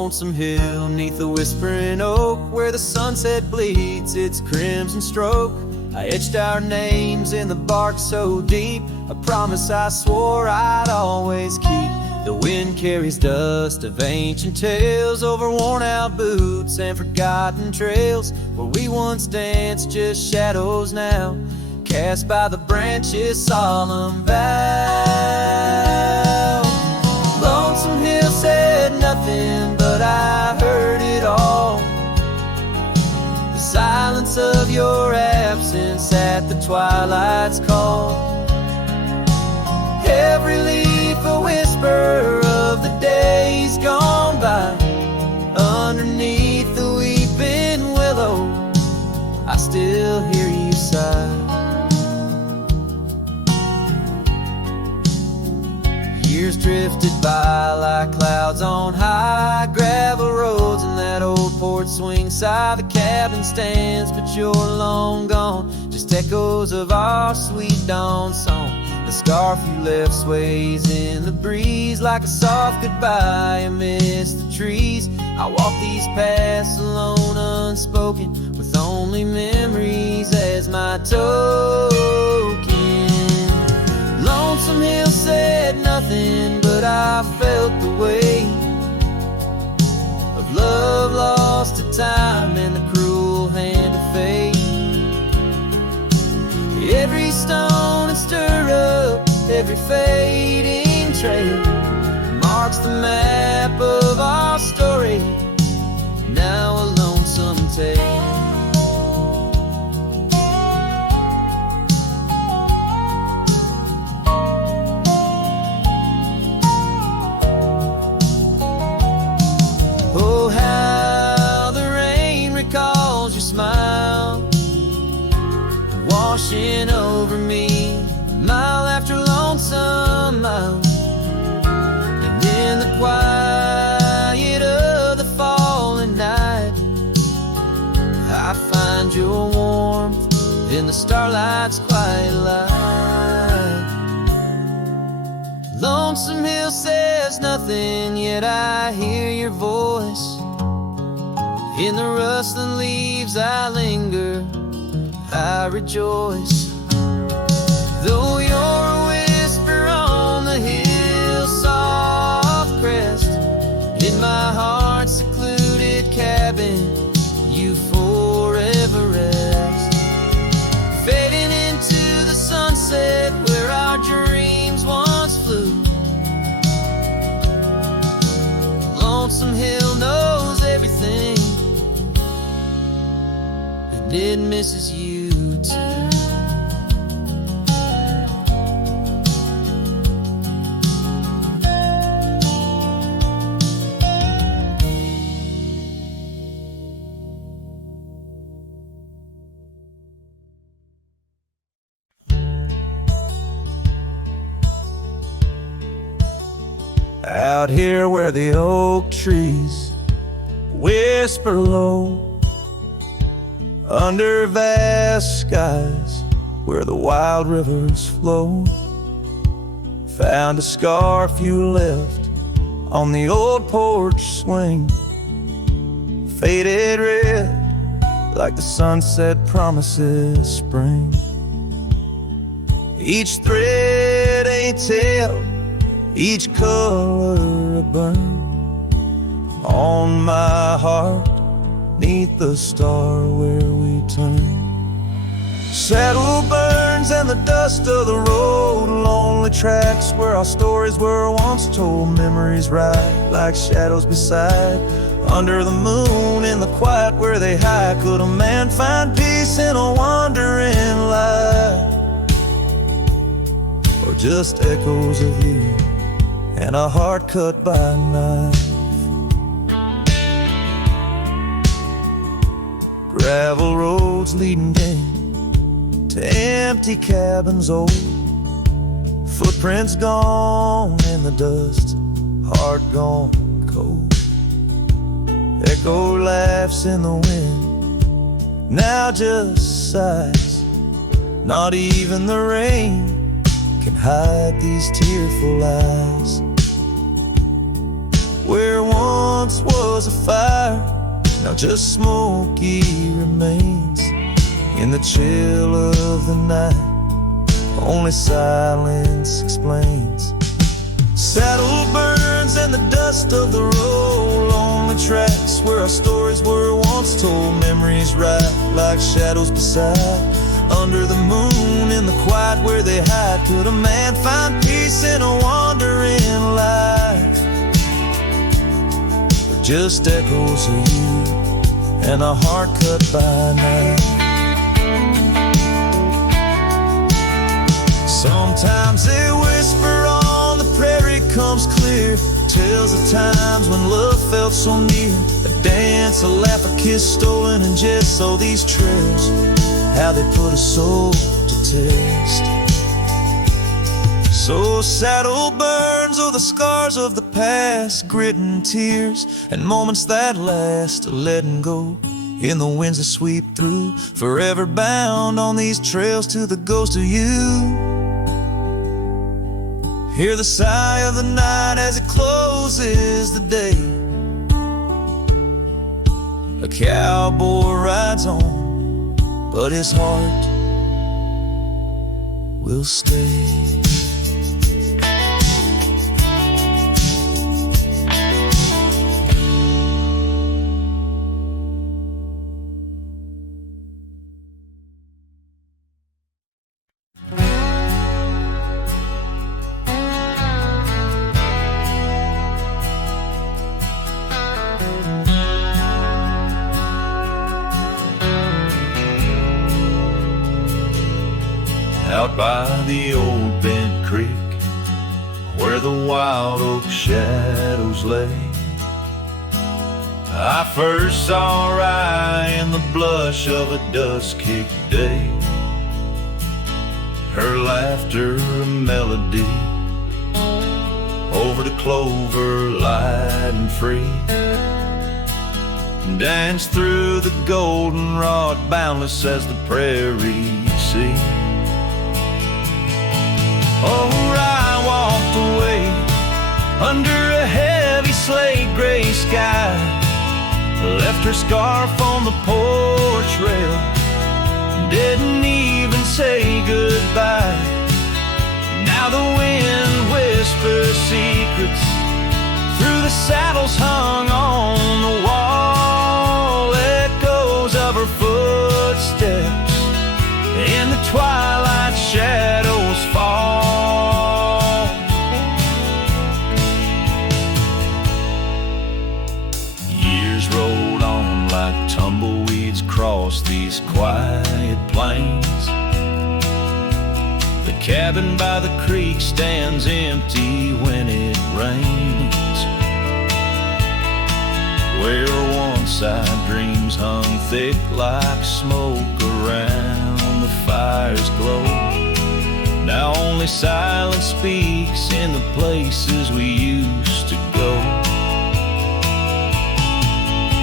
lonesome hill, neath the whispering oak, where the sunset bleeds its crimson stroke. I etched our names in the bark so deep, a promise I swore I'd always keep. The wind carries dust of ancient tales over worn-out boots and forgotten trails. Where we once danced, just shadows now, cast by the branches' solemn vow. Lonesome Hill said nothing, but I heard it all. The silence of your absence at the twilight's call. Every leaf a whisper of the days gone by. Underneath the weeping willow, I still hear you sigh. Years drifted by like clouds on high, gravel roads and that old port swing side. The cabin stands, but you're long gone, just echoes of our sweet dawn song. The scarf you left sways in the breeze like a soft goodbye amidst the trees. I walk these paths alone, unspoken, with only memories as my token. Lonesome Hill said nothing, but I felt the weight of love lost to time and the cruel hand of fate. Every stone and stir up, every fading trail marks the map of our story, now a lonesome tale. Oh, how the rain recalls your smile, washing over me, mile after lonesome mile. And in the quiet of the falling night, I find your warmth in the starlight's quiet light. Lonesome Hill says nothing, yet I hear your voice. In the rustling leaves I linger, I rejoice. Though you're a whisper on the hill's soft crest, in my heart's secluded cabin you forever rest. Fading into the sunset where our dreams once flew. Lonesome Hill knows everything, and it misses you too. Out here where the oak trees whisper low, under vast skies where the wild rivers flow, found a scarf you left on the old porch swing, faded red like the sunset promises spring. Each thread a tale, each color a burn on my heart, neath the star where we turn. Saddle burns and the dust of the road, lonely tracks where our stories were once told. Memories ride like shadows beside, under the moon in the quiet where they hide. Could a man find peace in a wandering light, or just echoes of you and a heart cut by a knife? Gravel roads leading game to empty cabins old, footprints gone in the dust, heart gone cold. Echo laughs in the wind, now just sighs. Not even the rain can hide these tearful eyes. where once was a fire, now just smoky remains. In the chill of the night, only silence explains. Saddle burns and the dust of the road along the tracks where our stories were once told. Memories ride like shadows beside. Under the moon in the quiet where they hide, could a man find peace in a wandering life? Or just echoes of you and a heart cut by night. Sometimes they whisper on the prairie comes clear, tales of times when love felt so near. A dance, a laugh, a kiss stolen and just so these trails, how they put a soul to test. So saddle burns, oh the scars of the past, grit and tears, and moments that last, letting go in the winds that sweep through, forever bound on these trails to the ghost of you. Hear the sigh of the night as it closes the day. A cowboy rides on, but his heart will stay. Out by the old bent creek, where the wild oak shadows lay, I first saw Rye in the blush of a dust-kicked day. Her laughter a melody over the clover, light and free, danced through the goldenrod, boundless as the prairie sea. Oh, I walked away under a heavy slate gray sky, left her scarf on the porch rail, didn't even say goodbye. Now the wind whispers secrets through the saddles hung on the wall, echoes of her footsteps in the twilight shadows fall. Years rolled on like tumbleweeds across these quiet plains. The cabin by the creek stands empty when it rains, where once our dreams hung thick like smoke around the fire's glow. Now only silence speaks in the places we used to go.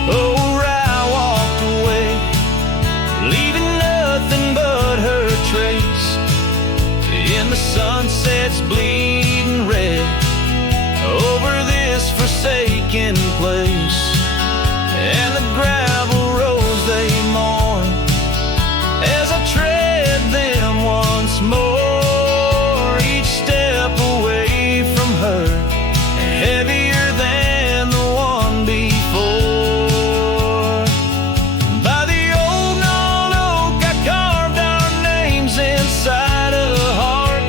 Oh, I walked away, leaving nothing but her trace in the sunset's bleeding red over this forsaken place, and the gravel roads they mourn as I tread them once more, each step away from her heavier than the one before. By the old gnarled oak I carved our names inside a heart,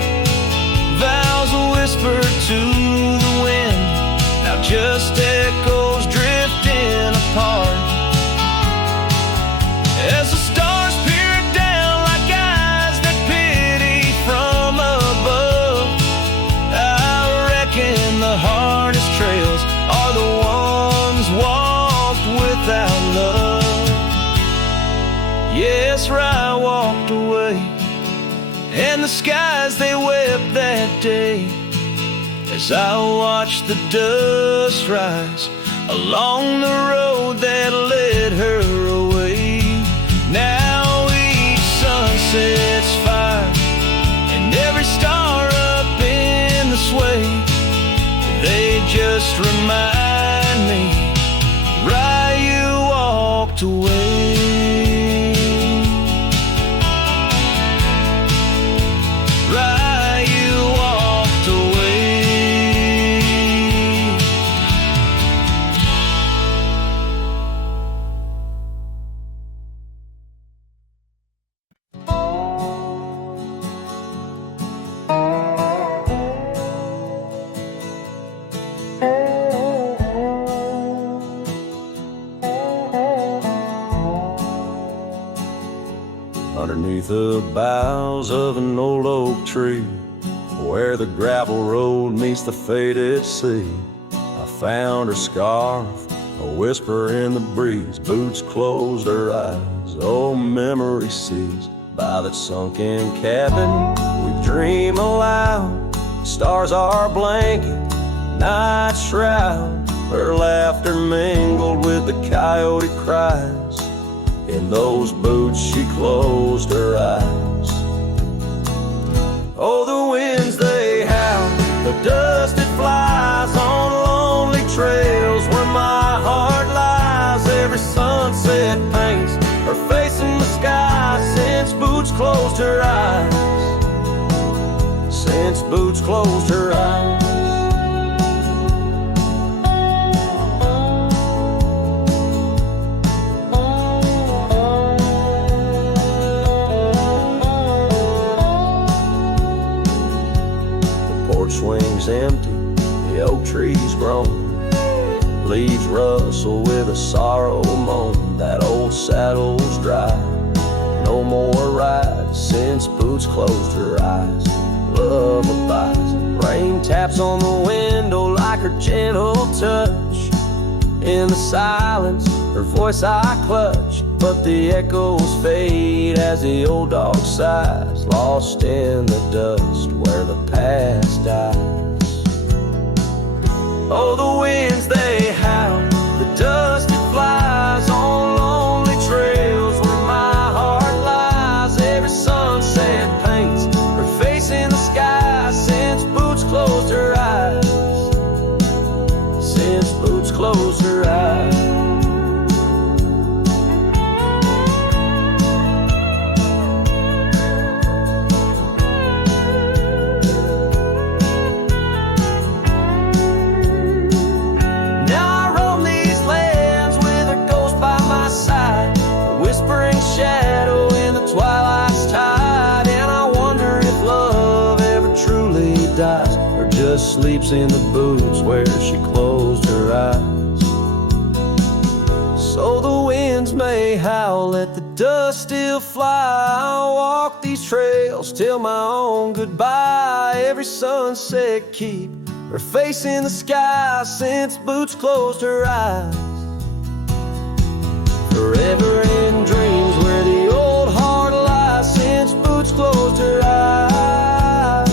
vows whispered to the wind, now just echoes drifting apart. As the stars peer down like eyes that pity from above, I reckon the hardest trails are the ones walked without love. Yes, Rye walked away, and the skies they wept that day, as I watched the dust rise along the road that led her away. Now each sunset's fire, and every star up in the sway, they just remind walked away. Right, you walked away. Underneath the boughs of an old oak tree, where the gravel road meets the faded sea, I found her scarf, a whisper in the breeze. Boots closed her eyes, oh memory seized. By that sunken cabin, we dream aloud. Stars are blanket, night shroud. Her laughter mingled with the coyote cries. In those boots she closed her eyes. Oh, the winds they howl, the dust it flies on lonely trails where my heart lies. Every sunset paints her face in the sky since boots closed her eyes. Since boots closed her eyes. Swings empty, the oak trees groan, leaves rustle with a sorrow moan. That old saddle's dry, no more rides since boots closed her eyes. Love abides, rain taps on the window like her gentle touch. In the silence, her voice I clutch, but the echoes fade as the old dog sighs, lost in the dust where the past dies. Oh, the winds they howl, the dust it flies on lonely trails where my heart lies. Every sunset paints her face in the sky since boots closed her eyes. Since boots closed her eyes. Shadow in the twilight's tide, and I wonder if love ever truly dies, or just sleeps in the boots where she closed her eyes. So the winds may howl, let the dust still fly. I'll walk these trails till my own goodbye. Every sunset keep her face in the sky since boots closed her eyes. Forever in dreams where the old heart lies since boots closed her eyes.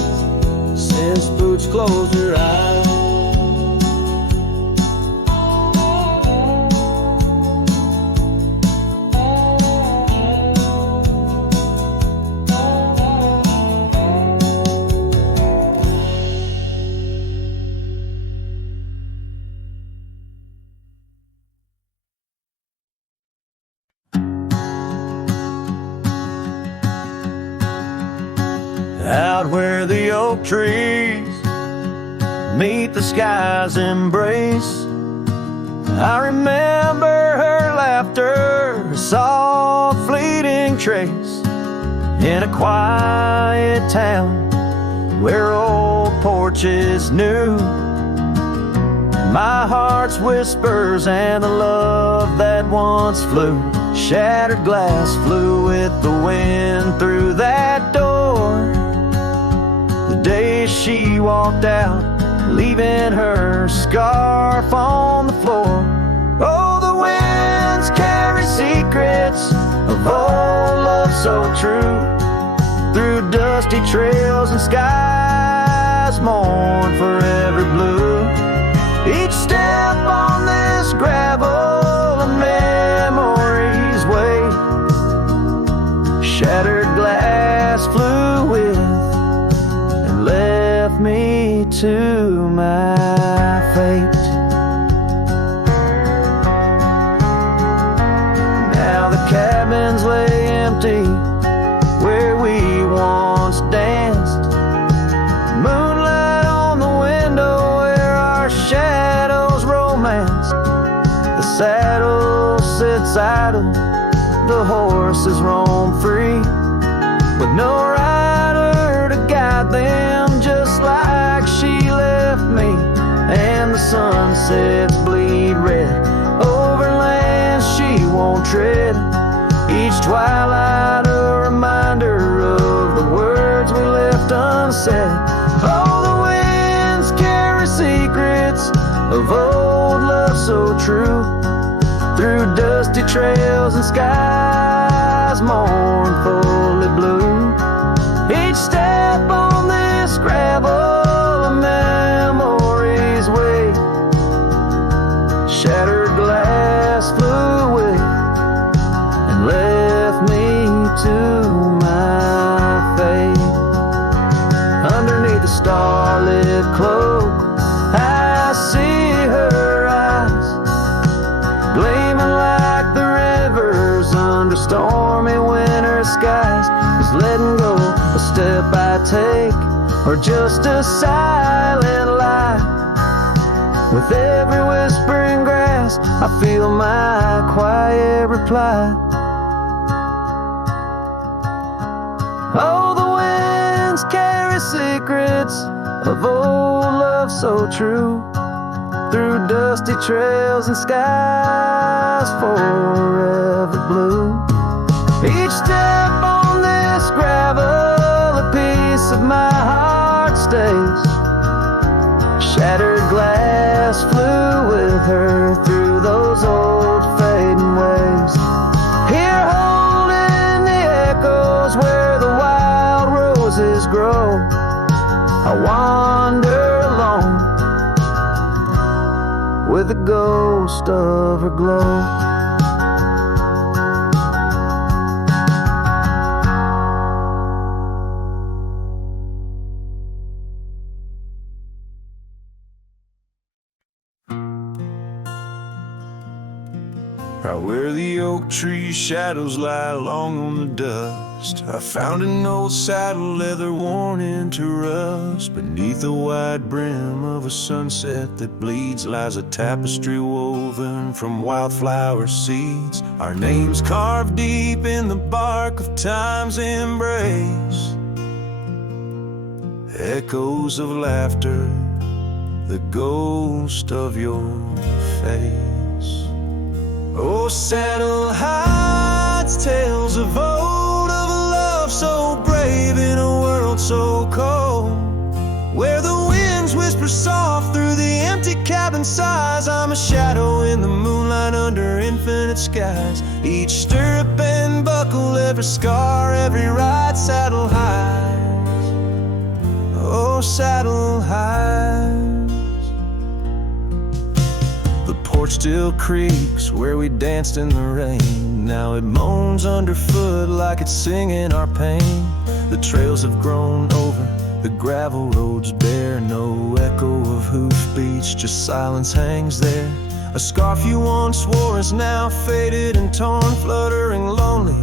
Since boots closed her eyes. Out where the oak trees meet the sky's embrace, I remember her laughter, a soft fleeting trace. In a quiet town where old porches new, my heart's whispers and the love that once flew. Shattered glass flew with the wind through that door. The day she walked out, leaving her scarf on the floor. Oh, the winds carry secrets of old love so true. Through dusty trails and skies mourn forever blue. Each step on this gravel and memories wait. Shattered glass flew with and left me to my fate. the cabins lay empty where we once danced. Moonlight on the window where our shadows romanced. The saddle sits idle, the horses roam free, with no rider to guide them, just like she left me. And the sunsets bleed red over lands she won't tread. Each twilight a reminder of the words we left unsaid. Oh, the winds carry secrets of old love so true, through dusty trails and skies mournfully blue. Each step on this gravel a memory's way. Shattered glass flew away and left me to my fate. Underneath the starlit cloak I see her eyes, gleaming like the rivers under stormy winter skies. Is letting go a step I take, or just a silent lie? With every whispering grass I feel my quiet reply. Oh, the winds carry secrets of old love so true, through dusty trails and skies forever blue. Each step on this gravel a piece of my heart stays. Shattered glass flew with her through those old fading ways. Here holding the echoes where the wild roses grow, I wander alone with the ghost of her glow. Right where the oak tree shadows lie long on the dust, I found an old saddle leather worn into rust. Beneath the wide brim of a sunset that bleeds lies a tapestry woven from wildflower seeds. Our names carved deep in the bark of time's embrace. Echoes of laughter, the ghost of your face. Oh, saddle hides tales of old, of a love so brave in a world so cold, where the winds whisper soft through the empty cabin sighs. I'm a shadow in the moonlight under infinite skies. Each stirrup and buckle, every scar, every ride, saddle hides. Oh, saddle hides. The porch still creaks where we danced in the rain. Now it moans underfoot like it's singing our pain. The trails have grown over, the gravel roads bare. No echo of hoofbeats, just silence hangs there. A scarf you once wore is now faded and torn, fluttering lonely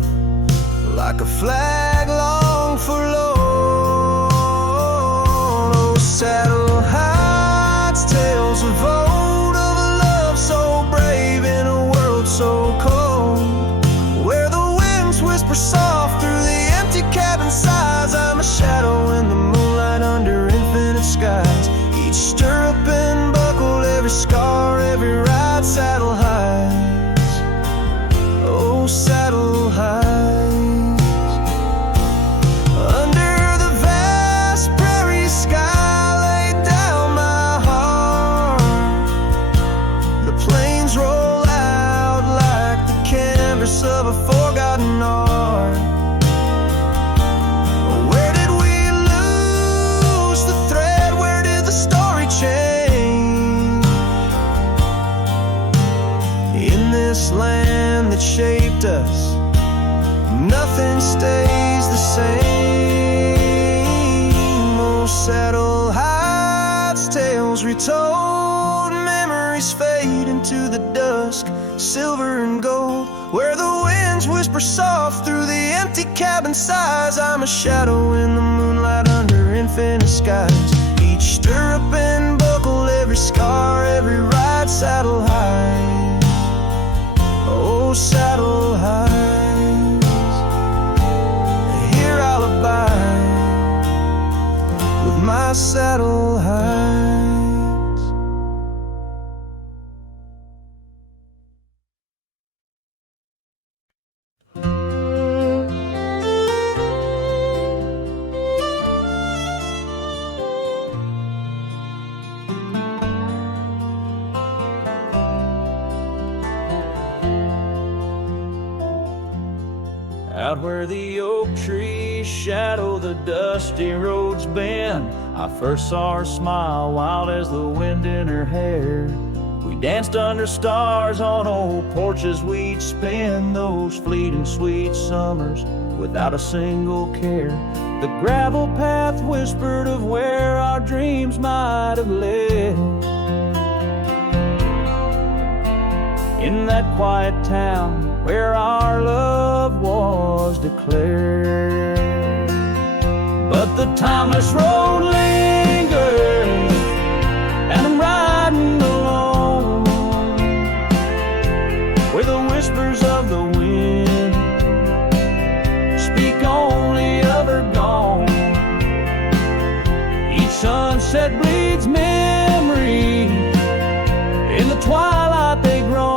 like a flag long forlorn. Oh, saddle hides tales of old, of a love so brave in a world so cold, where the winds whisper soft through the empty cabin sighs. I'm a shadow in the moonlight under infinite skies. Each stirrup and buckle, every scar, every ride, saddle hides. Oh, saddle hides. Under the vast prairie sky laid down my heart. The plains roll out like the canvas of a forgotten art. Where did we lose the thread? Where did the story change? In this land that shaped us, nothing stays the same. Oh, saddle hides tales retold, memories fade into the dusk, silver and gold. where the winds whisper soft through the empty cabin sighs. I'm a shadow in the moonlight under infinite skies. Each stirrup and buckle, every scar, every ride, saddle high, oh saddle highs. Here I'll abide with my saddle highs. Out where the oak trees shadow the dusty roads bend, I first saw her smile, wild as the wind in her hair. We danced under stars on old porches, we'd spend those fleeting sweet summers without a single care. The gravel path whispered of where our dreams might have led. In that quiet town where our love was declared. But the timeless road lingers, and I'm riding alone, where the whispers of the wind speak only of her gone. Each sunset bleeds memory, in the twilight they groan.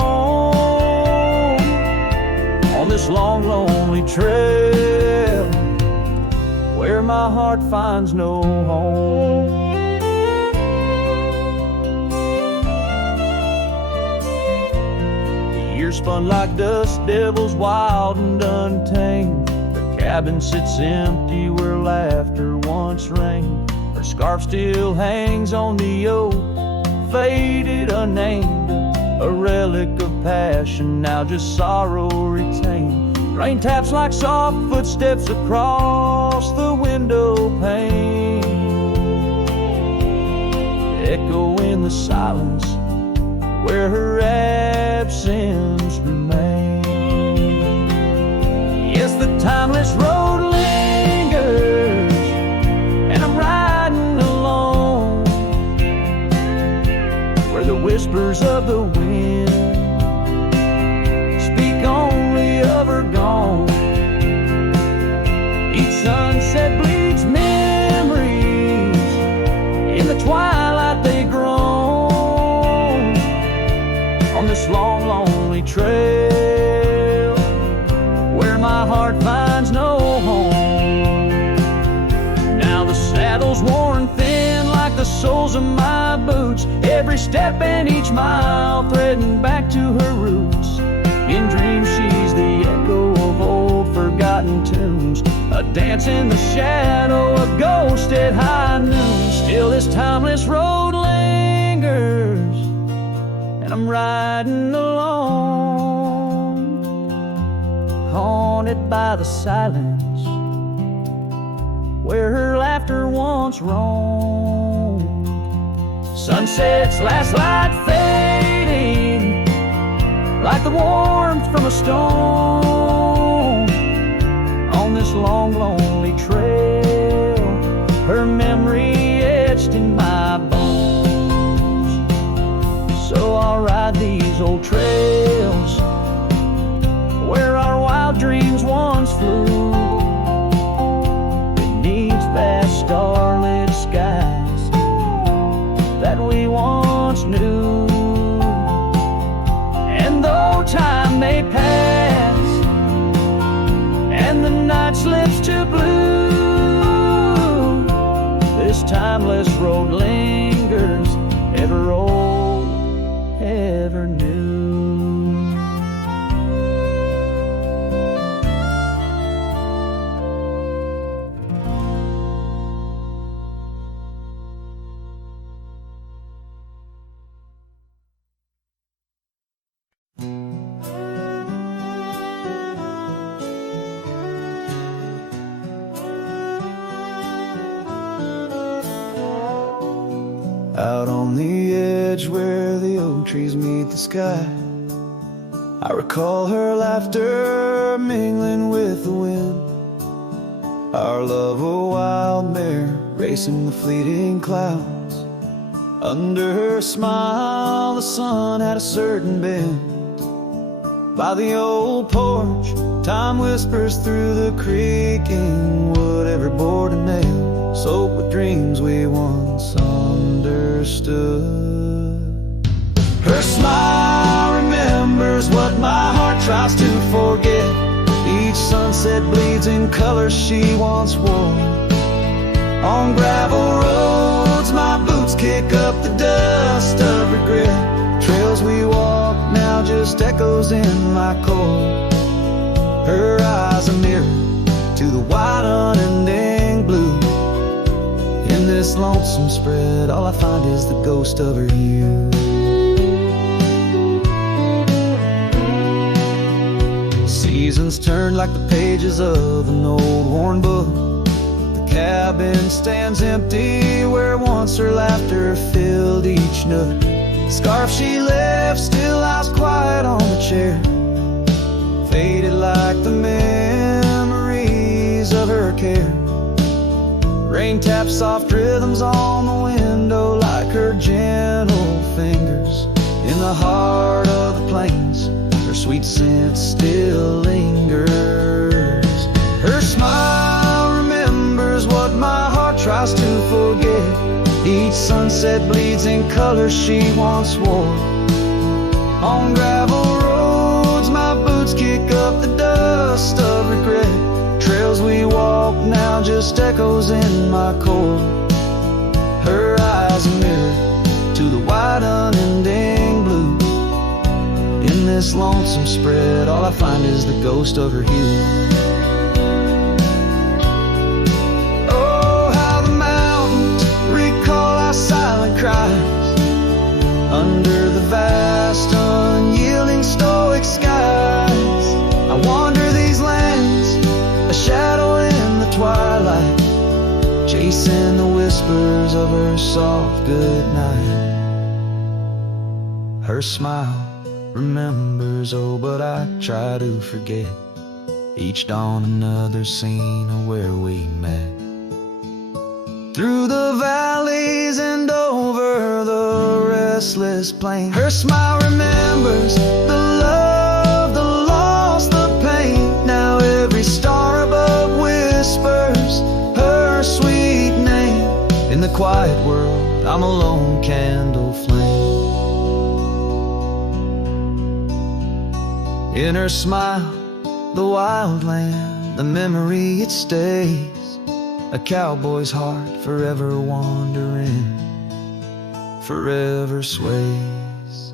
This long, lonely trail where my heart finds no home. The years spun like dust devils, wild and untamed. The cabin sits empty where laughter once reigned. Her scarf still hangs on the oak, faded, unnamed, a relic of passion, now just sorrow retained. Rain taps like soft footsteps across the window pane, echo in the silence where her absence remains. Yes, the timeless road lingers, and I'm riding alone, where the whispers of the wind speak only of her gone. Each sunset bleeds memories, in the twilight they groan. On this long, lonely trail where my heart finds no home. Now the saddle's worn thin like the soles of my boots, every step and each mile threading back to her roots. In dreams she's the echo of old forgotten tunes, a dance in the shadow, a ghost at high noon. Still this timeless road lingers, and I'm riding alone, haunted by the silence where her laughter once roamed. Sunset's last light fading like the warmth from a stone. On this long, lonely trail, her memory etched in my bones. So I'll ride these old trails where our wild dreams once flew, beneath vast starlit skies that we once knew. And though time may pass and the night slips to blue, this timeless road lingers, ever old, ever new. Out on the edge where the oak trees meet the sky, I recall her laughter mingling with the wind, our love a wild mare racing the fleeting clouds. Under her smile the sun had a certain bend. By the old porch, time whispers through the creaking wood, every board and nail soaked with dreams we once understood. Her smile remembers what my heart tries to forget. Each sunset bleeds in colors she once wore. On gravel roads my boots kick up the dust of regret. Trails we walk now just echoes in my core. Her eyes a mirror to the wide unending blue. In this lonesome spread all I find is the ghost of her hue. Seasons turn like the pages of an old worn book. The cabin stands empty where once her laughter filled each nook. The scarf she left still lies quiet on the chair, faded like the memories of her care. Rain taps soft rhythms on the window like her gentle fingers. In the heart of the plains her sweet scent still lingers. Her smile remembers what my heart tries to forget. Each sunset bleeds in colors she once wore. On gravel roads my boots kick up the dust of regret. Trails we walk now just echoes in my core. Her eyes a mirror to the wide unending blue. In this lonesome spread all I find is the ghost of her hue. Silent cries under the vast unyielding stoic skies. I wander these lands, a shadow in the twilight, chasing the whispers of her soft good night. Her smile remembers, oh, but I try to forget. Each dawn another scene of where we met. Through the valleys and over the restless plain, her smile remembers the love, the loss, the pain. Now every star above whispers her sweet name. In the quiet world I'm a lone candle flame. In her smile the wild land, the memory it stays. A cowboy's heart forever wandering, forever sways.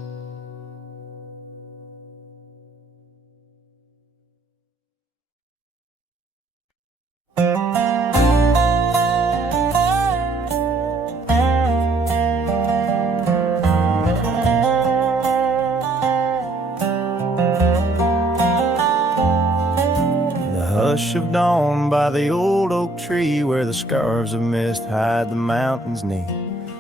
Hush of dawn by the old oak tree, where the scarves of mist hide the mountains neath.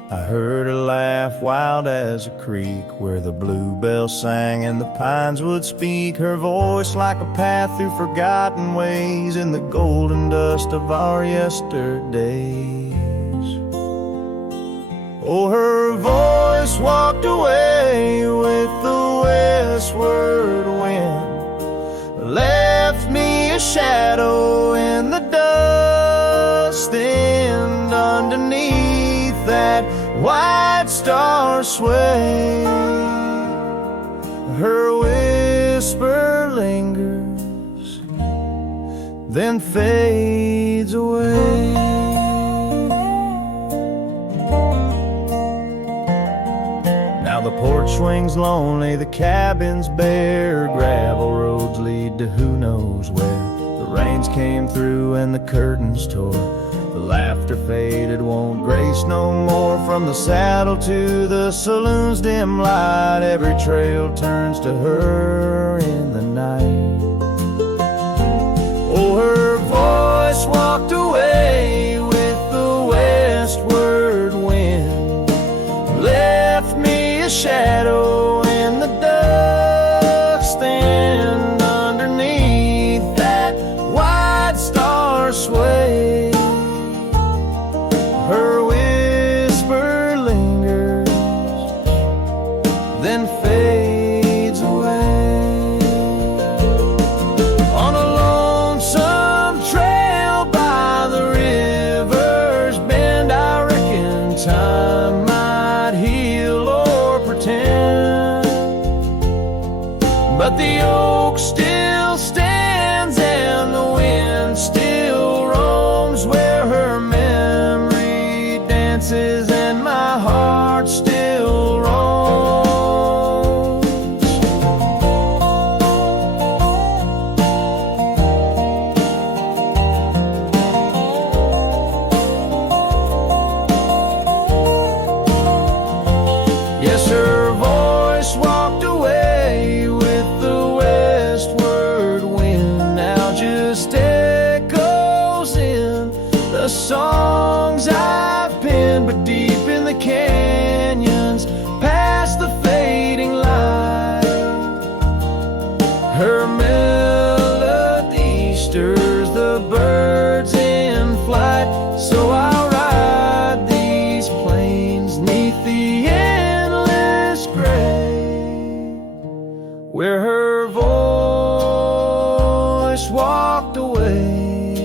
I heard her laugh wild as a creek, where the bluebell sang and the pines would speak. Her voice like a path through forgotten ways, in the golden dust of our yesterdays. Oh, her voice walked away with the westward wind, left me a shadow in the dust, and underneath that white star sway, her whisper lingers, then fades away. Now the porch swings lonely, the cabin's bare, gravel roads lead to who knows where. The rains came through and the curtains tore, the laughter faded, won't grace no more. From the saddle to the saloon's dim light, every trail turns to her in the night. Oh, her voice walked away with the westward wind, left me a shadow in the dust, and just echoes in the songs I've penned, but deep in the canyons, past the fading light, her melody stirs the birds in flight. So I'll ride these plains neath the endless gray, where her voice walked away,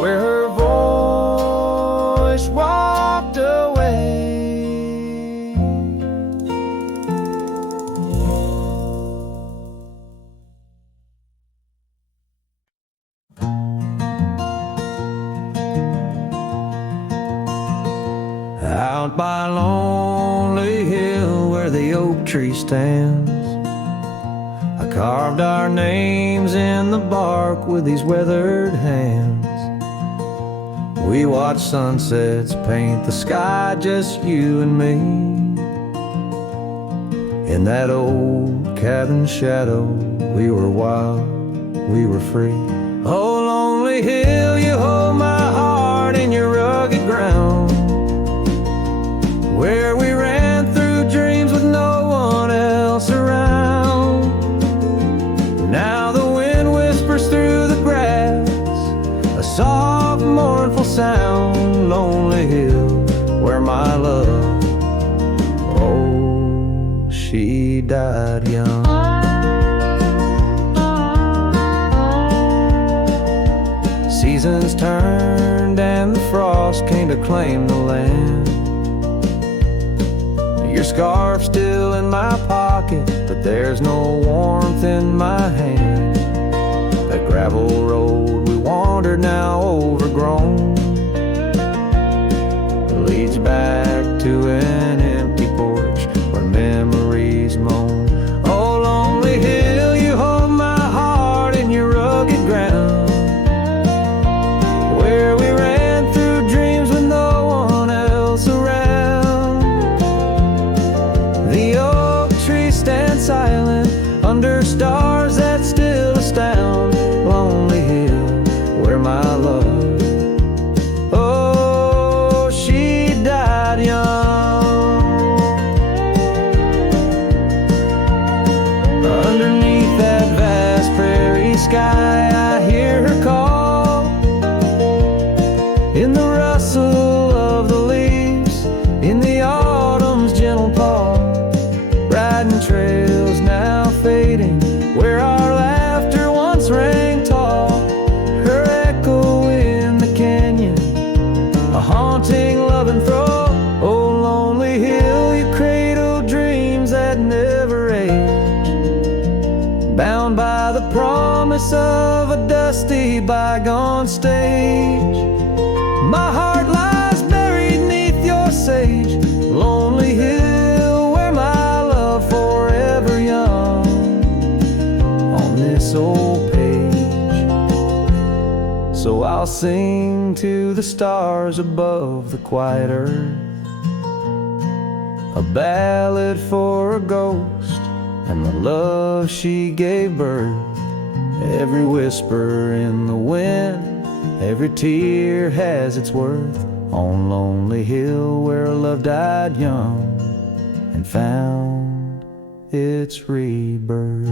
where her voice walked away. Out by lonely hill where the oak tree stands, I carved our names in the bark with these weathered hands. We watched sunsets paint the sky, just you and me. In that old cabin shadow, we were wild, we were free. Oh, lonely hill, you hold my heart in your rugged ground, where we ran through dreams with no one else around. Now the wind whispers through the grass, a soft, mournful sound. Lonely hill, where my love, oh, she died young. Seasons turned and the frost came to claim the land. Your scarf still in my pocket, but there's no warmth in my hand. That gravel road we wandered, now overgrown, leads back to an empty porch where memories moan. Oh, lonely hill, you hold my heart in your rugged ground, where we ran through dreams with no one else around. The oak tree stands silent under stars that still astound. Lonely hill, where my love, oh, she died young. Underneath that vast prairie sky, I hear her call, in the rustle of the leaves, in the autumn's gentle paw. Riding trails now fading, where our laughter once rang tall. Her echo in the canyon, a haunting love and throw. Oh, lonely hill, you cradle dreams that never age, bound by the promise of a dusty bygone stage. My heart lies buried neath your sage. Lonely hill, where my love forever young, on this old page. So I'll sing to the stars above the quiet earth, a ballad for a ghost and the love she gave birth. Every whisper in the wind, every tear has its worth. On lonely hill, where love died young and found its rebirth.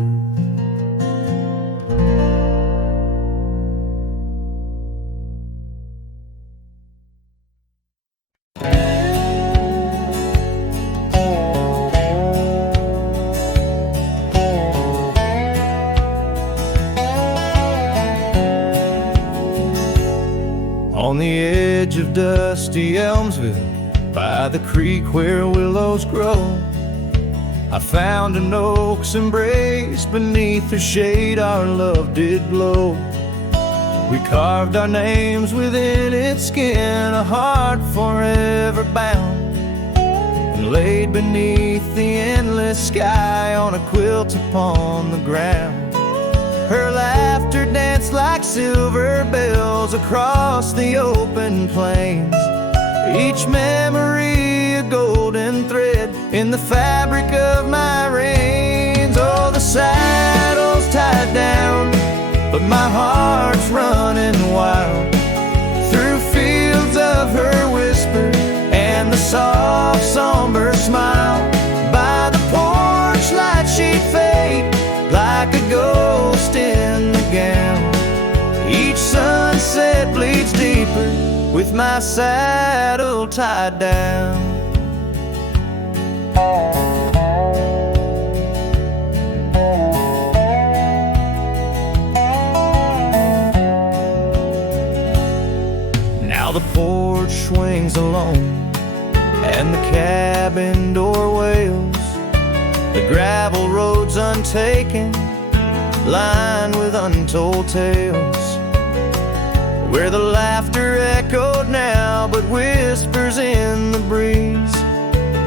On the edge of dusty Elmsville, by the creek where willows grow, I found an oak's embrace. Beneath her shade our love did glow. We carved our names within its skin, a heart forever bound, and laid beneath the endless sky on a quilt upon the ground. Her laughter danced like silver bells across the open plains, each memory a golden thread in the fabric of my reins. Oh, the saddle's tied down, but my with my saddle tied down. Now the porch swings alone and the cabin door wails. The gravel road's untaken, lined with untold tales, where the laughter echoed now but whispers in the breeze.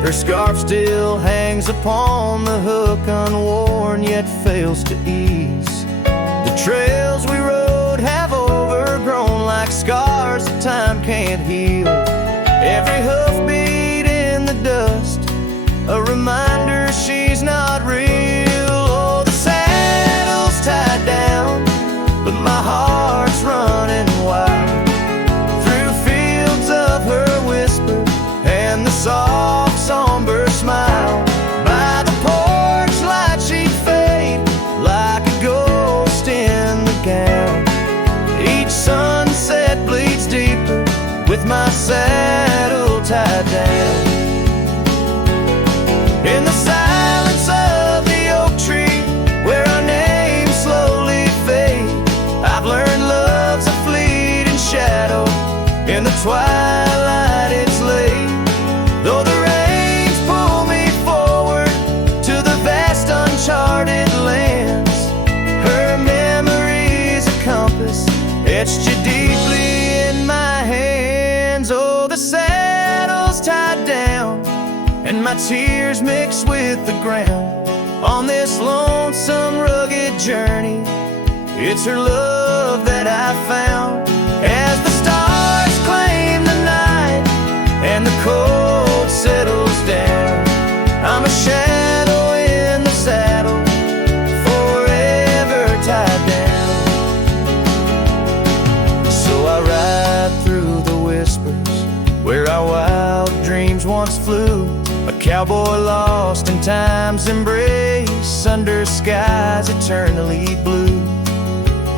Her scarf still hangs upon the hook, unworn yet fails to ease. The trails we rode have overgrown like scars that time can't heal. Every hoofbeat in the dust, a reminder she's not real. Oh, the saddle's tied down, but my heart's running wild through fields of her whisper and the soft somber smile. By the porch light she'd fade like a ghost in the gown. Each sunset bleeds deeper with my saddle tied down. In the silence of the oak tree, where our names slowly fade, I've learned love's a fleeting shadow. In the twilight it's late, though the rains pull me forward to the vast uncharted lands. Her memory's a compass etched you deeply in my hands. Oh, the saddle's tied down and my tears mix with the ground on this lonesome, rugged journey. It's her love that I found. As the stars claim the night and the cold settles down, I'm a shadow in the saddle, forever tied down. So I ride through the whispers where our wild dreams once flew, a cowboy lost in time's embrace under skies eternally blue.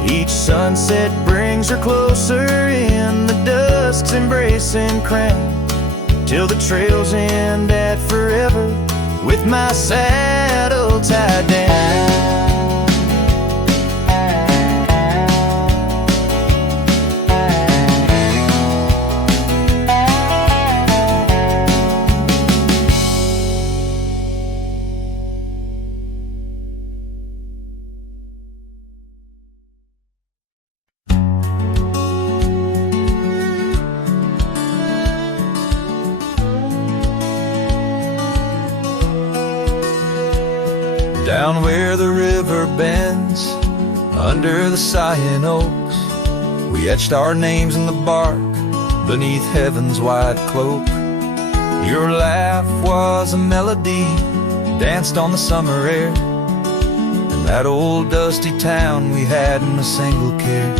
Each sunset brings her closer in the dusk's embracing crown, till the trails end at forever with my saddle tied down. Down where the river bends, under the sighing oaks, we etched our names in the bark beneath heaven's wide cloak. Your laugh was a melody, danced on the summer air, in that old dusty town we hadn't a single care.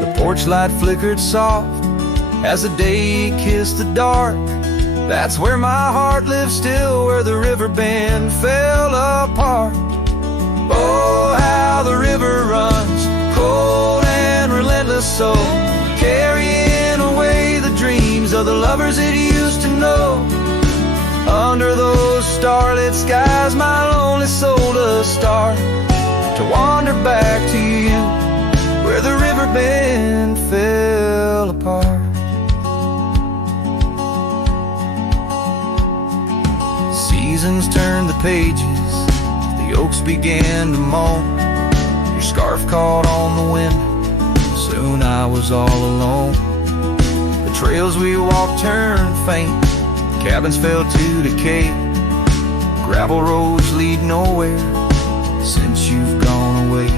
The porch light flickered soft as the day kissed the dark. That's where my heart lives still, where the river bend fell apart. Oh, how the river runs, cold and relentless, so carrying away the dreams of the lovers it used to know. Under those starlit skies, my lonely soul does start to wander back to you, where the river bend fell apart. Seasons turned the pages, the oaks began to moan. Your scarf caught on the wind, soon I was all alone. The trails we walked turned faint, cabins fell to decay. Gravel roads lead nowhere since you've gone away.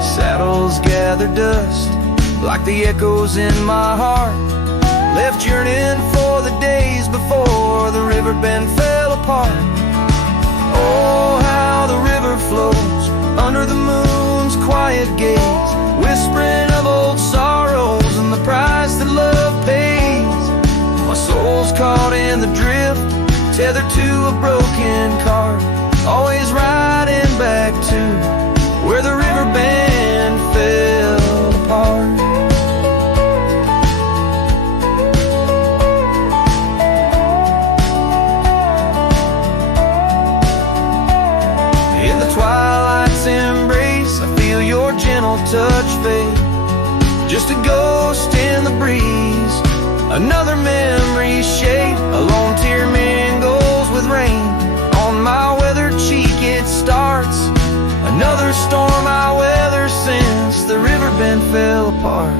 Saddles gather dust like the echoes in my heart, left yearning for the days before the river bend fell apart. Oh, how the river flows under the moon's quiet gaze, whispering of old sorrows and the price that love pays. My soul's caught in the drift, tethered to a broken cart, always riding back to where the river bend fell apart. feel your gentle touch fade, just a ghost in the breeze. Another memory shade, a lone tear mingles with rain. On my weathered cheek it starts, another storm I weather since the riverbend fell apart.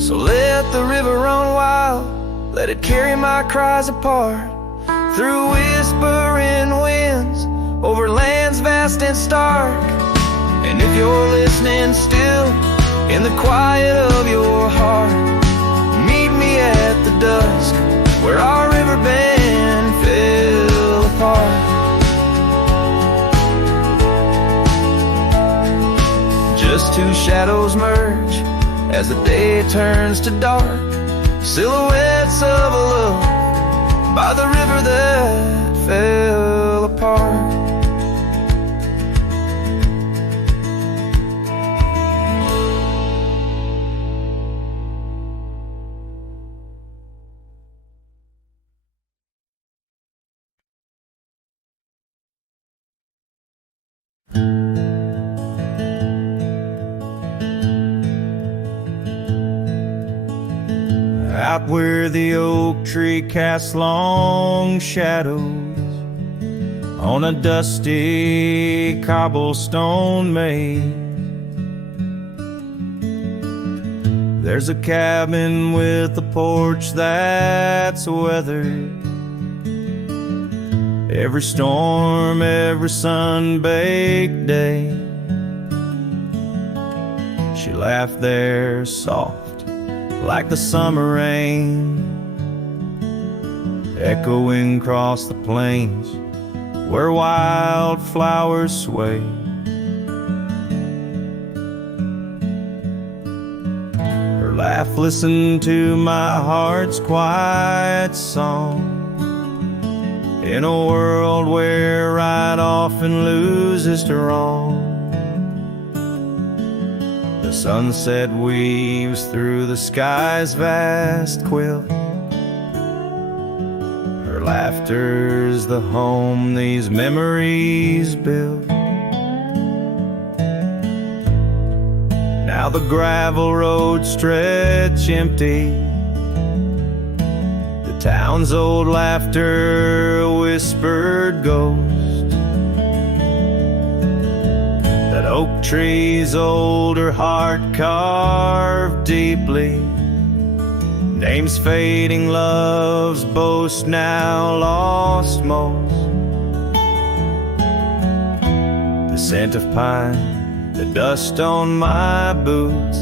So let the river run wild, let it carry my cries apart, through whispering winds, over lands vast and stark. And if you're listening still, in the quiet of your heart, meet me at the dusk, where our riverbend fell apart. Just two shadows merge as the day turns to dark, silhouettes of a love by the river that fell apart. Out where the oak tree casts long shadows on a dusty cobblestone maze, there's a cabin with a porch that's weathered. Every storm, every sun-baked day, she laughed there soft like the summer rain, echoing across the plains where wildflowers sway. Her laugh listened to my heart's quiet song, in a world where right often loses to wrong. The sunset weaves through the sky's vast quilt. Her laughter's the home these memories build. Now the gravel roads stretch empty, the town's old laughter a whispered ghost. That oak tree's older heart carved deeply, names fading, love's boast now lost most. The scent of pine, the dust on my boots,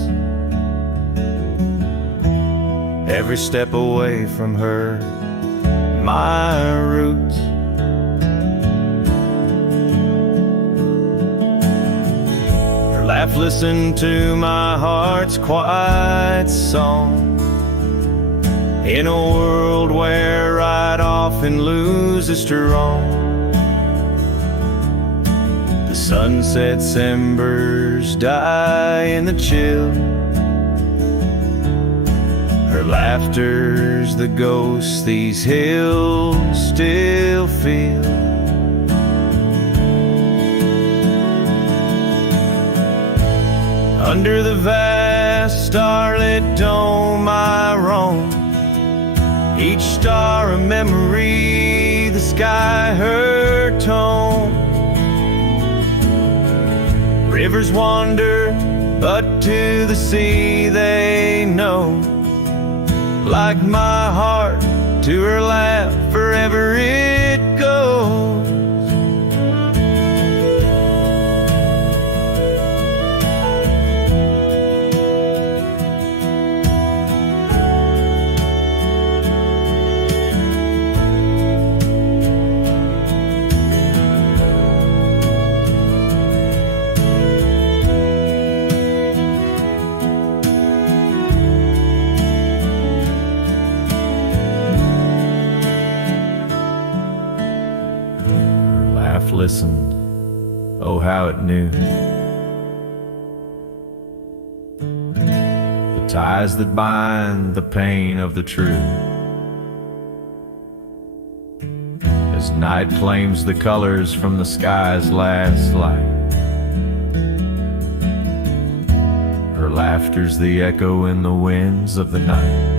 every step away from her, my roots. Laugh, listen to my heart's quiet song, in a world where right often loses to wrong. The sunset's embers die in the chill, her laughter's the ghost these hills still feel. Under the vast starlit dome I roam, each star a memory, the sky her tone. Rivers wander, but to the sea they know, like my heart to her laugh forever it goes. Listened, oh how it knew, the ties that bind the pain of the truth. As night claims the colors from the sky's last light, laughter's the echo in the winds of the night.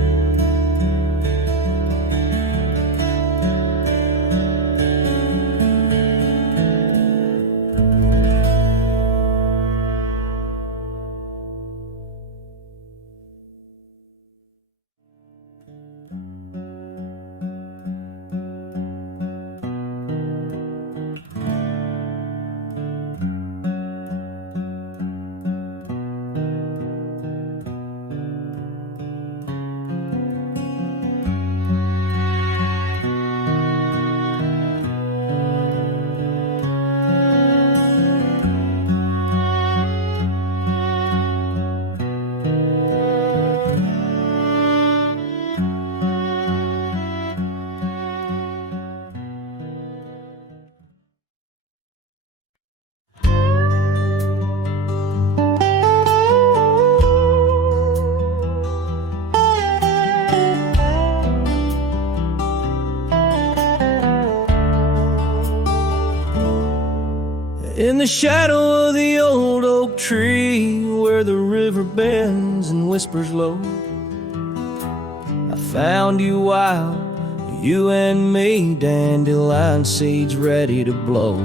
In the shadow of the old oak tree, where the river bends and whispers low, I found you wild, you and me, dandelion seeds ready to blow.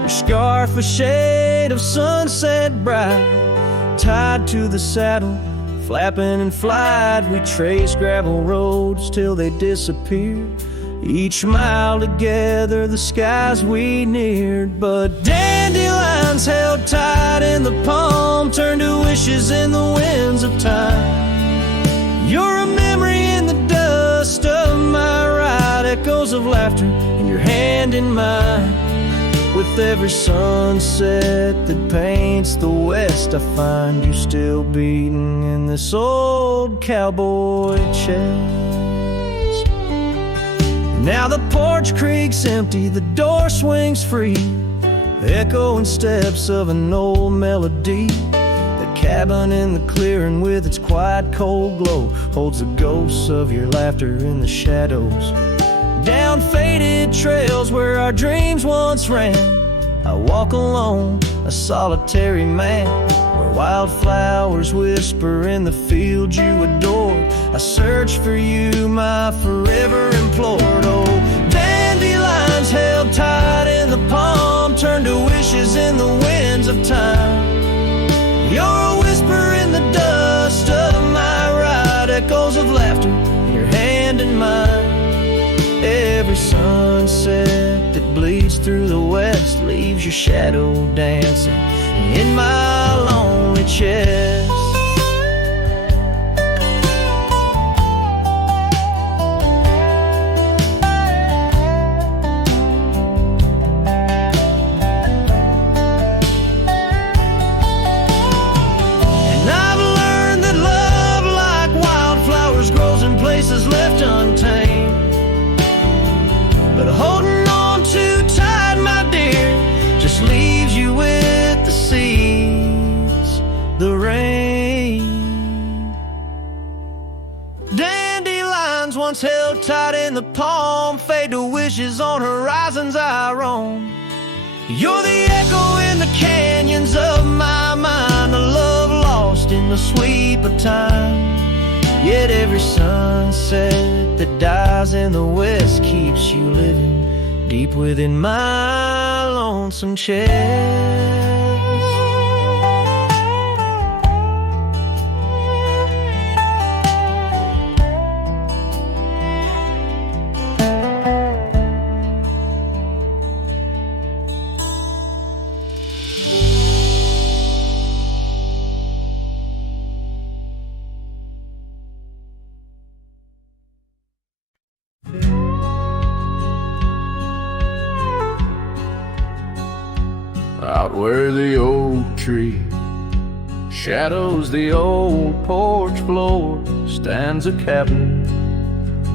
Your scarf a shade of sunset bright, tied to the saddle, flapping in flight. We traced gravel roads till they disappeared. Each mile together, the skies we neared. But dandelions held tight in the palm turned to wishes in the winds of time. You're a memory in the dust of my ride, echoes of laughter in your hand in mine. With every sunset that paints the west, I find you still beating in this old cowboy chest. Now the porch creaks empty, the door swings free, echoing steps of an old melody. The cabin in the clearing with its quiet cold glow holds the ghosts of your laughter in the shadows. Down faded trails where our dreams once ran, I walk alone, a solitary man, where wildflowers whisper in the fields you adored. I search for you, my forever implored. Oh, dandelions held tight in the palm turned to wishes in the winds of time. You're a whisper in the dust of my ride, echoes of laughter in your hand in mine. Every sunset that bleeds through the west leaves your shadow dancing in my lonely chest. And I've learned that love, like wildflowers, grows in places left untamed. But holding on too tight, my dear, just leaves you with the seas, the rain. Dandelions once held tight in the palm fade to wishes on horizons I roam. You're the echo in the canyons of my mind, a love lost in the sweep of time. Yet every sunset that dies in the west keeps you living deep within my lonesome chest. Out where the oak tree shadows the old porch floor stands a cabin.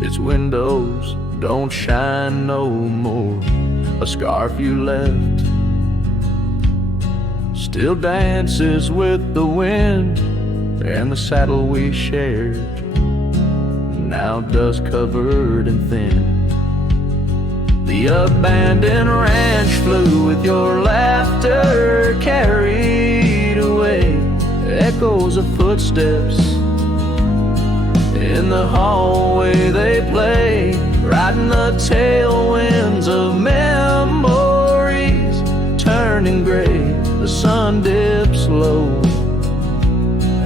Its windows don't shine no more. A scarf you left still dances with the wind, and the saddle we shared now dust covered and thin. The abandoned ranch flew with your laughter carried away. Echo echoes of footsteps. In the hallway they play, riding the tailwinds of memories, turning gray. The sun dips low,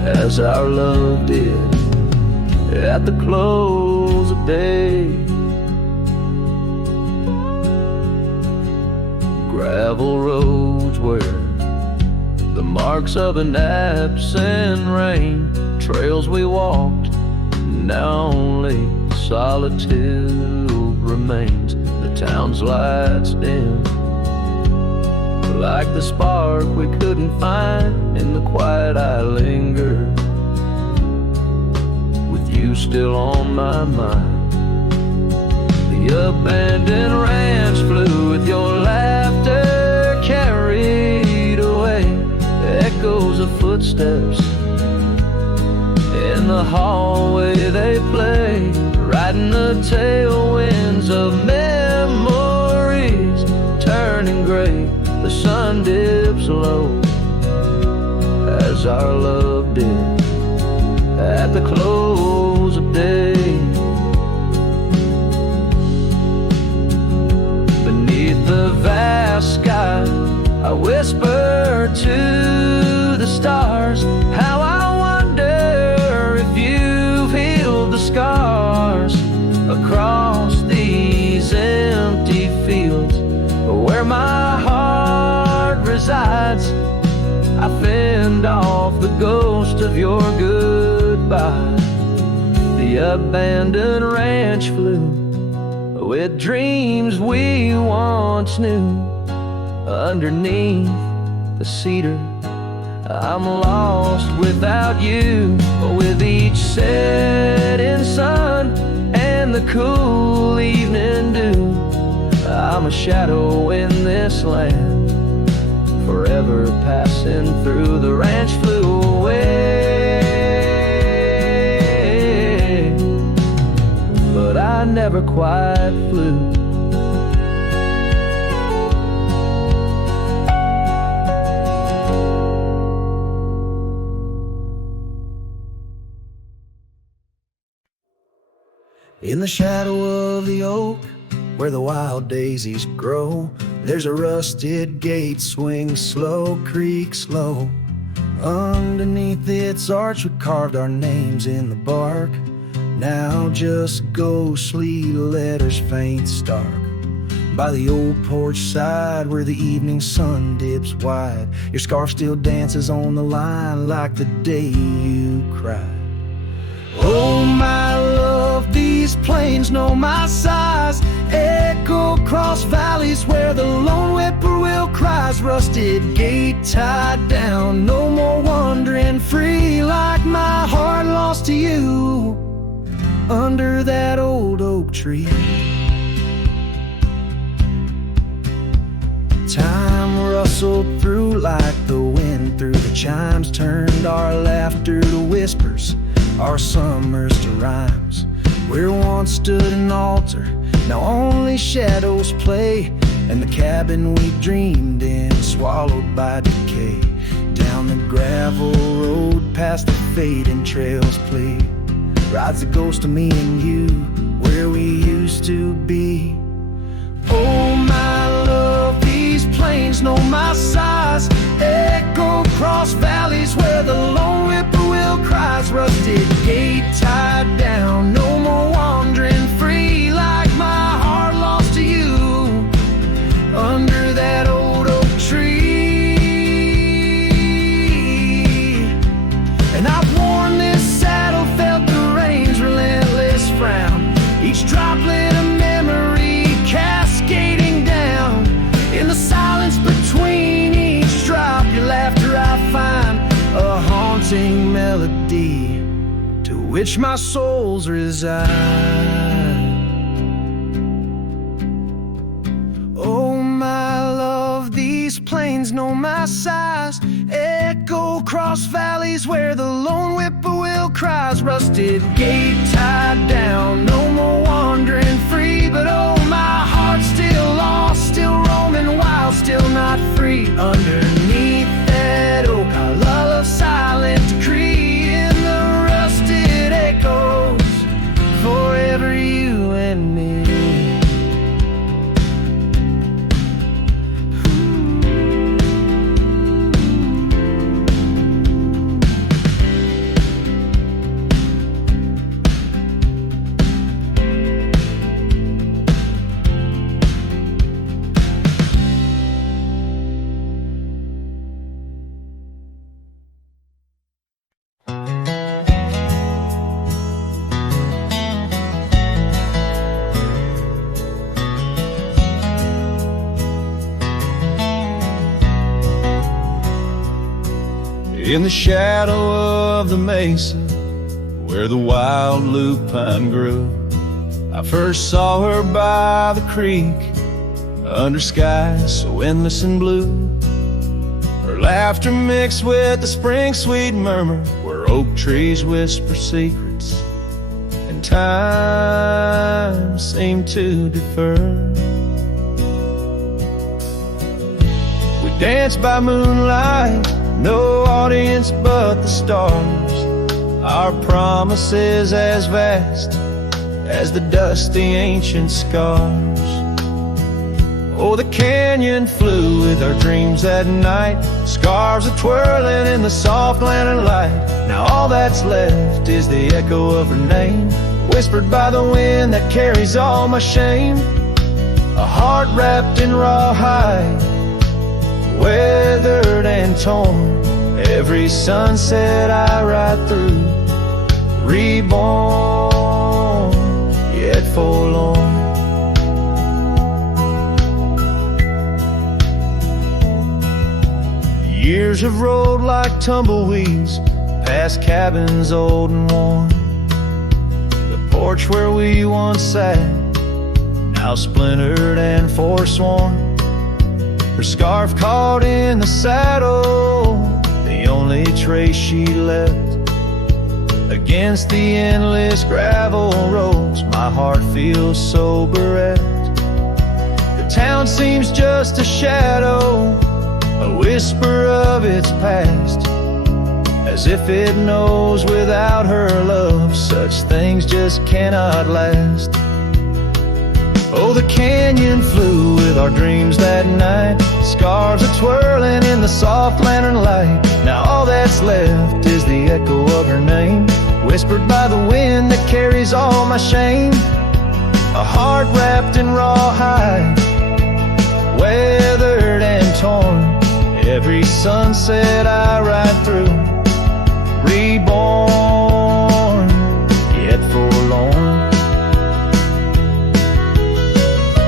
as our love did at the close of day. Gravel roads where the marks of an absent rain, trails we walked, now only solitude remains. The town's lights dim, like the spark we couldn't find. In the quiet I linger, with you still on my mind. The abandoned ranch flew with your laughter carried away. Echoes of footsteps in the hallway they play, riding the tailwinds of memories, turning gray. The sun dips low, as our love did at the close of day. Beneath the vast sky, I whisper to the stars, how I wonder if you've healed the scars across these empty fields where my heart resides. I fend off the ghost of your goodbye. The abandoned ranch flew with dreams we once knew. Underneath the cedar, I'm lost without you. With each setting sun and the cool evening dew, I'm a shadow in this land, forever passing through. The ranch flew away, but I never quite flew. In the shadow of the oak, where the wild daisies grow, there's a rusted gate, swing slow, creak slow. Underneath its arch we carved our names in the bark, now just ghostly letters faint stark. By the old porch side where the evening sun dips wide, your scarf still dances on the line like the day you cried. Oh my love, these plains know my size, echo across valleys where the lone whippoorwill cries. Rusted gate tied down, no more wandering free, like my heart lost to you under that old oak tree. Time rustled through like the wind through the chimes, turned our laughter to whispers, our summers to rhymes. Where once stood an altar, now only shadows play, and the cabin we dreamed in swallowed by decay. Down the gravel road past the fading trails play, rides the ghost of me and you, where we used to be. Oh my love, these plains know my size, echo across valleys where the lone whippoorwill cries. Rusted gate tied down, no more wandering free, like my heart lost to you under that old oak tree. And I've worn this saddle, felt the rain's relentless frown, each droplet of memory cascading down. In the silence between each drop, your laughter I find a haunting melody to which my soul's reside. Oh my love, these plains know my size, echo across valleys where the lone whippoorwill cries. Rusted gate tied down, no more wandering free, but oh my heart's still lost, still roaming wild, still not free. Underneath that oak, our love silent decree, in the shadow of the mesa where the wild lupine grew. I first saw her by the creek, under skies so endless and blue. Her laughter mixed with the spring sweet murmur, where oak trees whisper secrets and time seemed to defer. We danced by moonlight, no audience but the stars. Our promises as vast as the dusty ancient scars. Oh, the canyon flew with our dreams that night, scarves are twirling in the soft lantern light. Now all that's left is the echo of her name, whispered by the wind that carries all my shame. A heart wrapped in rawhide, weathered and torn. Every sunset I ride through, reborn, yet forlorn. Years have rolled like tumbleweeds past cabins old and worn. The porch where we once sat, now splintered and forsworn. Her scarf caught in the saddle, the only trace she left. Against the endless gravel roads, my heart feels so bereft. The town seems just a shadow, a whisper of its past, as if it knows without her love such things just cannot last. Oh, the canyon flew with our dreams that night, scarves are twirling in the soft lantern light. Now all that's left is the echo of her name, whispered by the wind that carries all my shame. A heart wrapped in rawhide, weathered and torn. Every sunset I ride through, reborn, yet forlorn.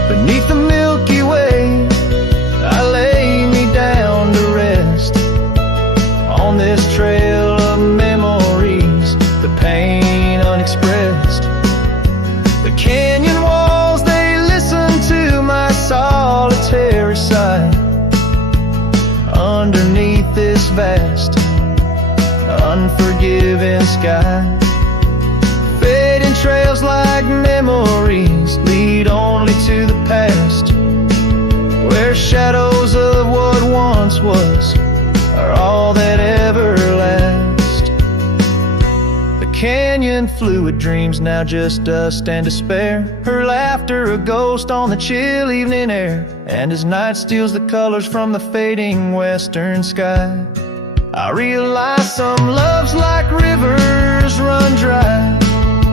Beneath the Milky Way, I lay me down to rest. On this trail of memories, the pain unexpressed. The canyon walls, they listen to my solitary sigh. Underneath this vast, unforgiving sky, fading trails like memories lead only to the past, where shadows of what once was are all that ever last. The canyon flew with dreams, now just dust and despair. Her laughter a ghost on the chill evening air, and as night steals the colors from the fading western sky, I realize some loves like rivers run dry,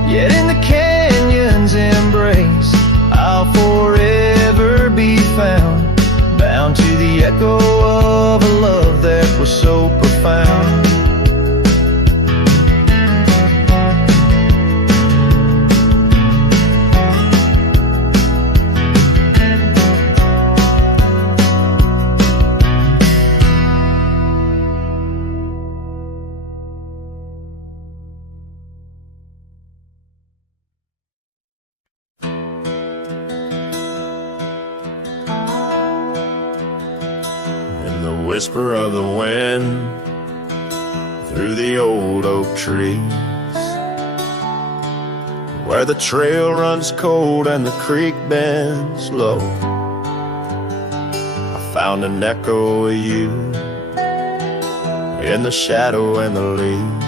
yet in the canyon's embrace I'll forever be found, bound to the echo of a love that was so profound. Whisper of the wind through the old oak trees, where the trail runs cold and the creek bends low, I found an echo of you in the shadow and the leaves.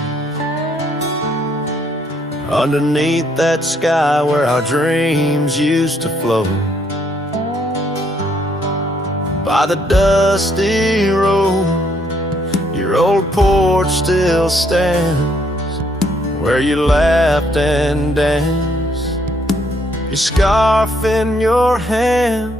Underneath that sky where our dreams used to float, by the dusty road, your old porch still stands, where you laughed and danced, your scarf in your hand.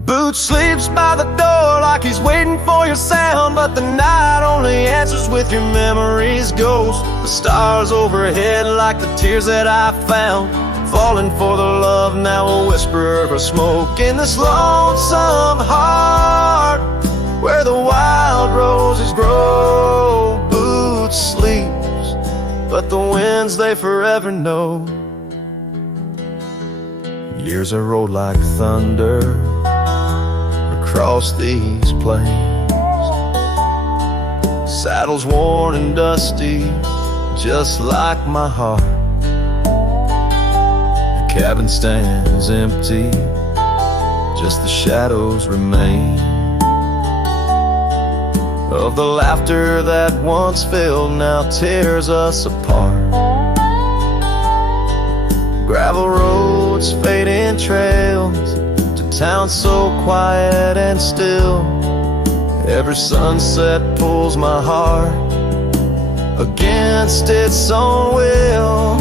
Boot sleeps by the door like he's waiting for your sound, but the night only answers with your memory's ghost. The stars overhead like the tears that I found, falling for the love, now a whisper of smoke in this lonesome heart, where the wild roses grow. but the winds they forever know. Years are rolled like thunder across these plains, saddles worn and dusty, just like my heart. The cabin stands empty, just the shadows remain of the laughter that once filled, now tears us apart. Gravel roads, fading trails, to towns so quiet and still. Every sunset pulls my heart against its own will.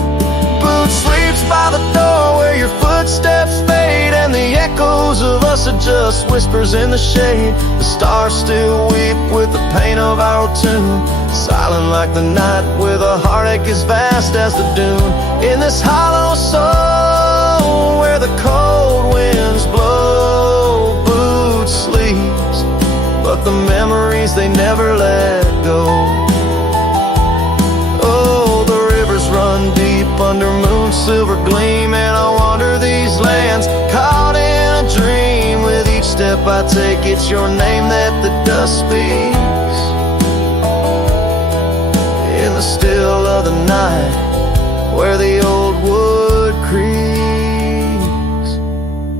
Boot sleeps by the door where your footsteps fade, and the echoes of us are just whispers in the shade. The stars still weep with the pain of our tune, silent like the night with a heartache as vast as the dune. In this hollow soul where the cold winds blow, Boot sleeps, but the memories they never let go. Oh, the rivers run deep under moon's silver gleam, and I wander these lands caught in a dream. With each step I take, it's your name that the dust speaks. In the still of the night where the old wood creaks,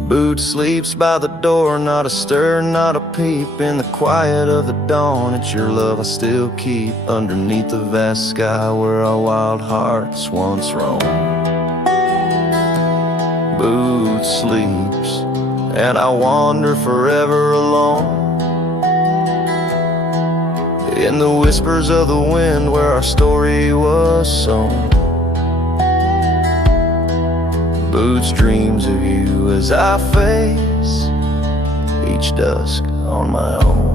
Boot sleeps by the door, not a stir, not a peep. In the quiet of the dawn, it's your love I still keep underneath the vast sky where our wild hearts once roamed. Boot sleeps, and I wander forever alone, in the whispers of the wind where our story was sown. Boot's dreams of you as I face each dusk on my own.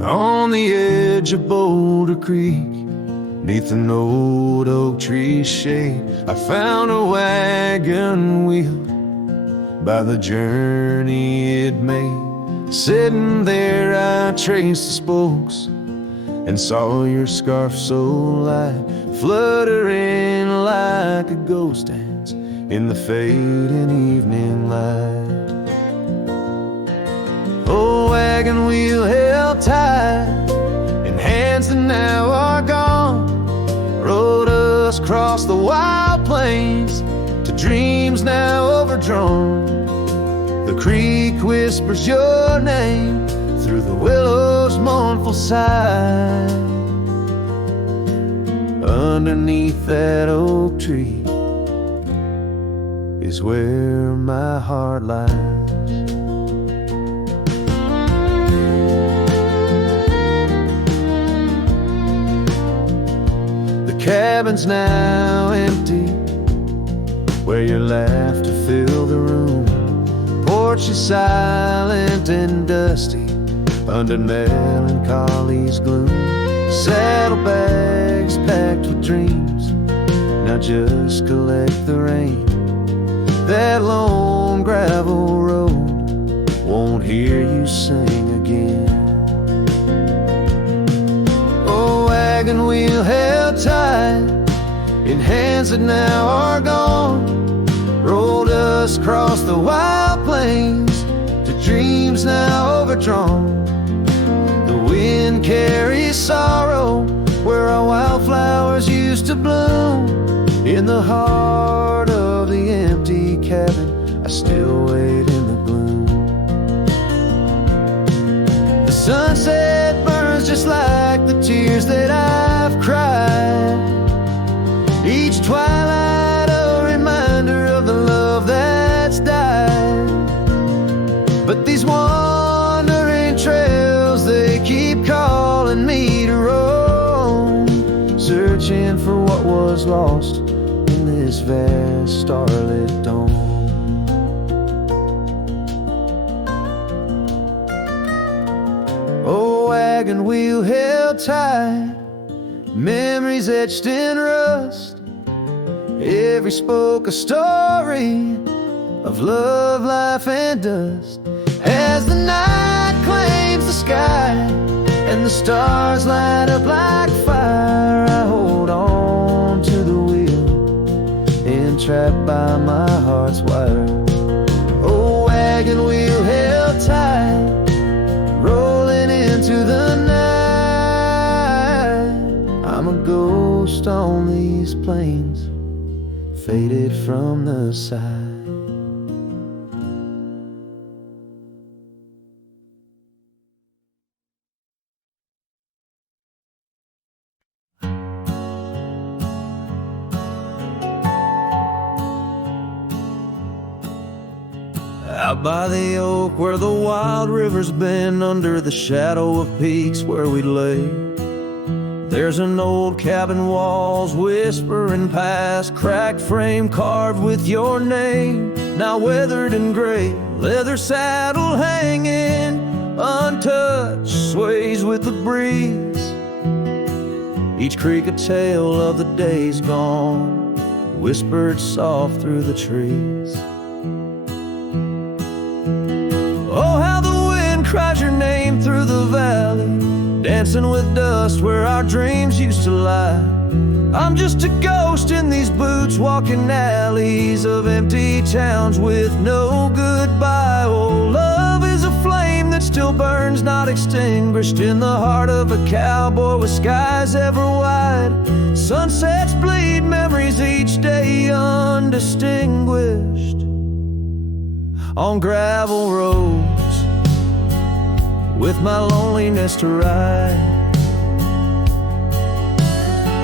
On the edge of Boulder Creek, neath an old oak tree shade, I found a wagon wheel by the journey it made. Sitting there I traced the spokes and saw your scarf so light, fluttering like a ghost dance in the fading evening light. Oh, wagon wheel held tight in hands that now are gone, rode us across the wild plains to dreams now overdrawn. The creek whispers your name through the willow's mournful sigh. Underneath that oak tree is where my heart lies. Cabin's now empty, where your laughter filled the room. Porch is silent and dusty under melancholy's gloom. Saddlebags packed with dreams now just collect the rain. That lone gravel road won't hear you sing again. Oh, wagon wheel held tight in hands that now are gone, rolled us across the wild plains to dreams now overdrawn. The wind carries sorrow where our wildflowers used to bloom. In the heart of the empty cabin, I still wait in the gloom. The sunset burns just like the tears that I've cried. Each twilight a reminder of the love that's died. But these wandering trails, they keep calling me to roam, searching for what was lost in this vast starlit dome. wagon wheel held tight, memories etched in rust. Every spoke a story of love, life, and dust. As the night claims the sky and the stars light up like fire, I hold on to the wheel, entrapped by my heart's wire. Oh, wagon wheel held tight, rolling into the night. I'm a ghost on these plains, faded from the side. Out by the oak where the wild rivers bend, under the shadow of peaks where we lay, there's an old cabin walls whispering past, cracked frame carved with your name, now weathered and gray, leather saddle hanging untouched, sways with the breeze. Each creak a tale of the days gone, whispered soft through the trees. Oh, how the wind cries your name through the valley, dancing with dust where our dreams used to lie. I'm just a ghost in these boots, walking alleys of empty towns with no goodbye. Oh, love is a flame that still burns, not extinguished, in the heart of a cowboy with skies ever wide. Sunsets bleed memories each day undistinguished on gravel roads with my loneliness to ride.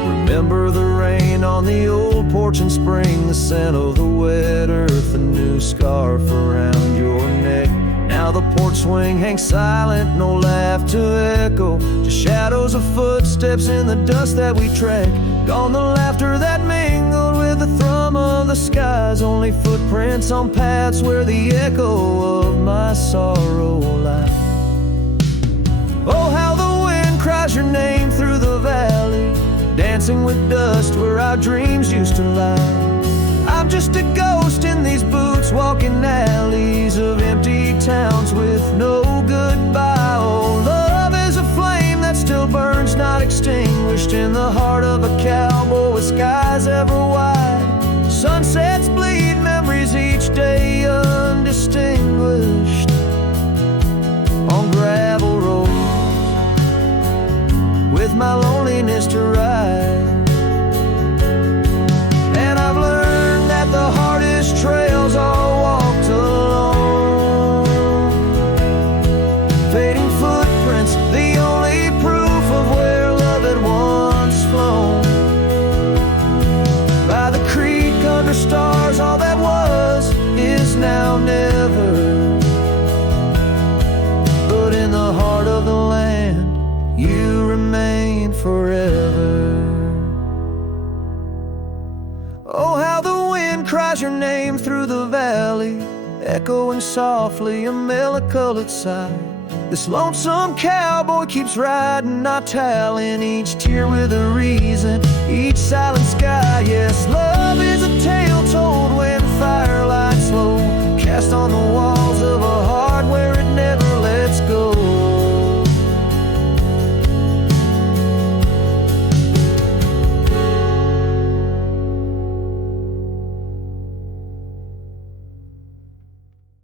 Remember the rain on the old porch in spring, the scent of the wet earth, a new scarf around your neck. Now the porch swing hangs silent, no laugh to echo, just shadows of footsteps in the dust that we track. Gone the laughter that mingled with the thrum of the skies, only footprints on paths where the echo of my sorrow lies. Oh, how the wind cries your name through the valley, dancing with dust where our dreams used to lie. I'm just a ghost in these boots, walking alleys of empty towns with no goodbye. Oh, love is a flame that still burns, not extinguished, in the heart of a cowboy with skies ever wide. Sunsets bleed memories each day undistinguished on gravel roads with my loneliness to ride. And I've learned that the hardest trails are walked alone, fading footprints, the only proof of where love had once flown. By the creek under stars, all that was is now never, but in the heart of the land you remain forever. Oh, how the wind cries your name through the valley, echoing softly a mellow-colored sigh. This lonesome cowboy keeps riding, not tallying each tear with a reason, each silent sky. Yes, love is a tale told when fire lights low, cast on the walls of a heart